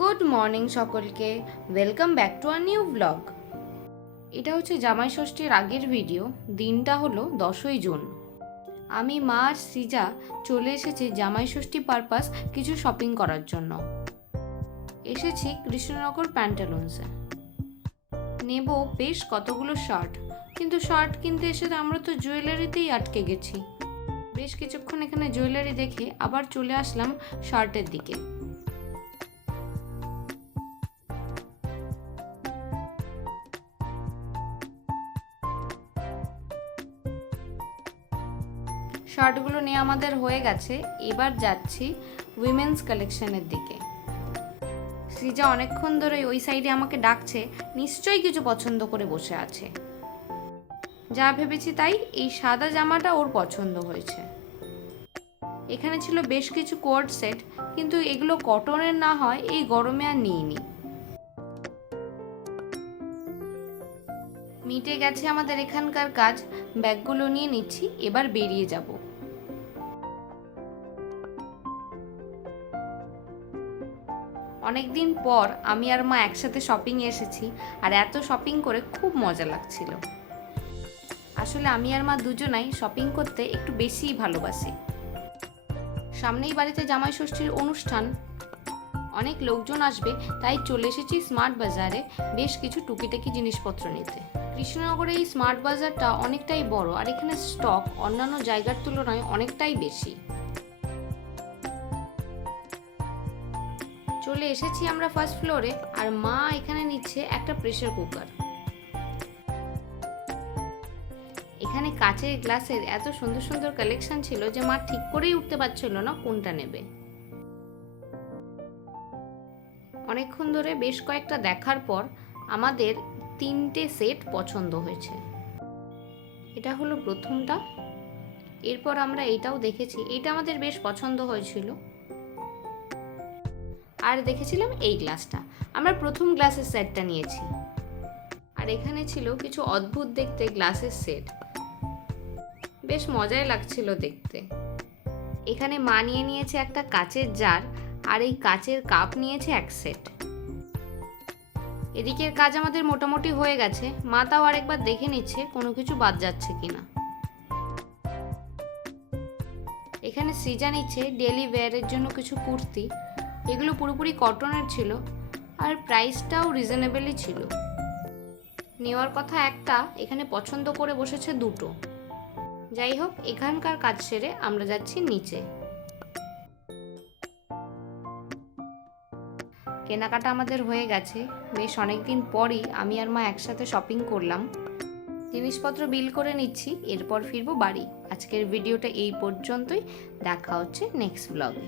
Good morning সকলকে, welcome back to our new blog. এটা হচ্ছে জামাই ষষ্ঠীর আগের ভিডিও। দিনটা হলো 10ই জুন। আমি, মা আর সৃজা চলে এসেছি জামাই ষষ্ঠী পারপাস কিছু শপিং করার জন্য। এসেছি কৃষ্ণনগর প্যান্টালুন্সে। নেব বেশ কতগুলো শার্ট, কিন্তু শার্ট কিনতে এসে আমরা তো জুয়েলারিতেই আটকে গেছি। বেশ কিছুক্ষণ এখানে জুয়েলারি দেখে আবার চলে আসলাম শার্টের দিকে। শার্টগুলো নিয়ে আমাদের হয়ে গেছে, এবার যাচ্ছি উইমেন্স কালেকশনের দিকে। সৃজা অনেকক্ষণ ধরে ওই সাইডে আমাকে ডাকছে, নিশ্চয়ই কিছু পছন্দ করে বসে আছে। যা ভেবেছি তাই, এই সাদা জামাটা ওর পছন্দ হয়েছে। এখানে ছিল বেশ কিছু কোট সেট, কিন্তু এগুলো কটনের না হয় এই গরমে আর নিইনি। মিটে গেছে আমাদের এখানকার কাজ, ব্যাগগুলো নিয়ে নিচ্ছি, এবার বেরিয়ে যাব। অনেকদিন পর আমি আর মা একসাথে শপিং এসেছি, আর এত শপিং করে খুব মজা লাগছিল। আসলে আমি আর মা দুজনাই শপিং করতে একটু বেশিই ভালোবাসি। সামনেই বাড়িতে জামাই ষষ্ঠীর অনুষ্ঠান, অনেক লোকজন আসবে, তাই চলে এসেছি স্মার্ট বাজারে বেশ কিছু টুকিটাকি জিনিসপত্র নিতে। কৃষ্ণনগরে এই স্মার্ট বাজারটা অনেকটাই বড়, আর এখানে স্টক অন্যান্য জায়গার তুলনায় অনেকটাই বেশি। চলে এসেছি আমরা ফার্স্ট ফ্লোরে, আর মা এখানে নিচ্ছে একটা প্রেসার কুকার। এখানে কাচের গ্লাসের এত সুন্দর সুন্দর কালেকশন ছিল যে মা ঠিক করেই উঠতে পারছিল না কোনটা নেবে। অনেকক্ষণ ধরে বেশ কয়েকটা দেখার পর আমাদের 3টে সেট পছন্দ হয়েছে। এটা হলো প্রথমটা। এরপর আমরা এটাও দেখেছি, এটা আমাদের বেশ পছন্দ হয়েছিল। আর দেখেছিলাম এই গ্লাসটা, আমরা প্রথম গ্লাসের সেটটা নিয়েছি। আর এখানে ছিল কিছু অদ্ভুত দেখতে গ্লাসের সেট, বেশ মজাই লাগছিল দেখতে। এখানে মা নিয়ে নিয়েছে একটা কাচের জার, আর এই কাচের কাপ নিয়েছে এক সেট। এদিকের কাজ আমাদের মোটামুটি হয়ে গেছে, মা তাও আরেকবার দেখে নিচ্ছে কোনো কিছু বাদ যাচ্ছে কিনা। এখানে সৃজা নিচ্ছে ডেলি ওয়্যারের জন্য কিছু কুর্তি, এগুলো পুরোপুরি কটনের ছিল, আর প্রাইসটাও রিজনেবলই ছিল। নেওয়ার কথা একটা, এখানে পছন্দ করে বসেছে দুটো। যাই হোক, এখানকার কাজ সেরে আমরা যাচ্ছি নিচে। কেনাকাটা আমাদের হয়ে গেছে, বেশ অনেকদিন পরই আমি আর মা একসাথে শপিং করলাম। জিনিসপত্র বিল করে নিচ্ছি, এরপর ফিরবো বাড়ি। আজকের ভিডিওটা এই পর্যন্তই, দেখা হচ্ছে নেক্সট ব্লগে।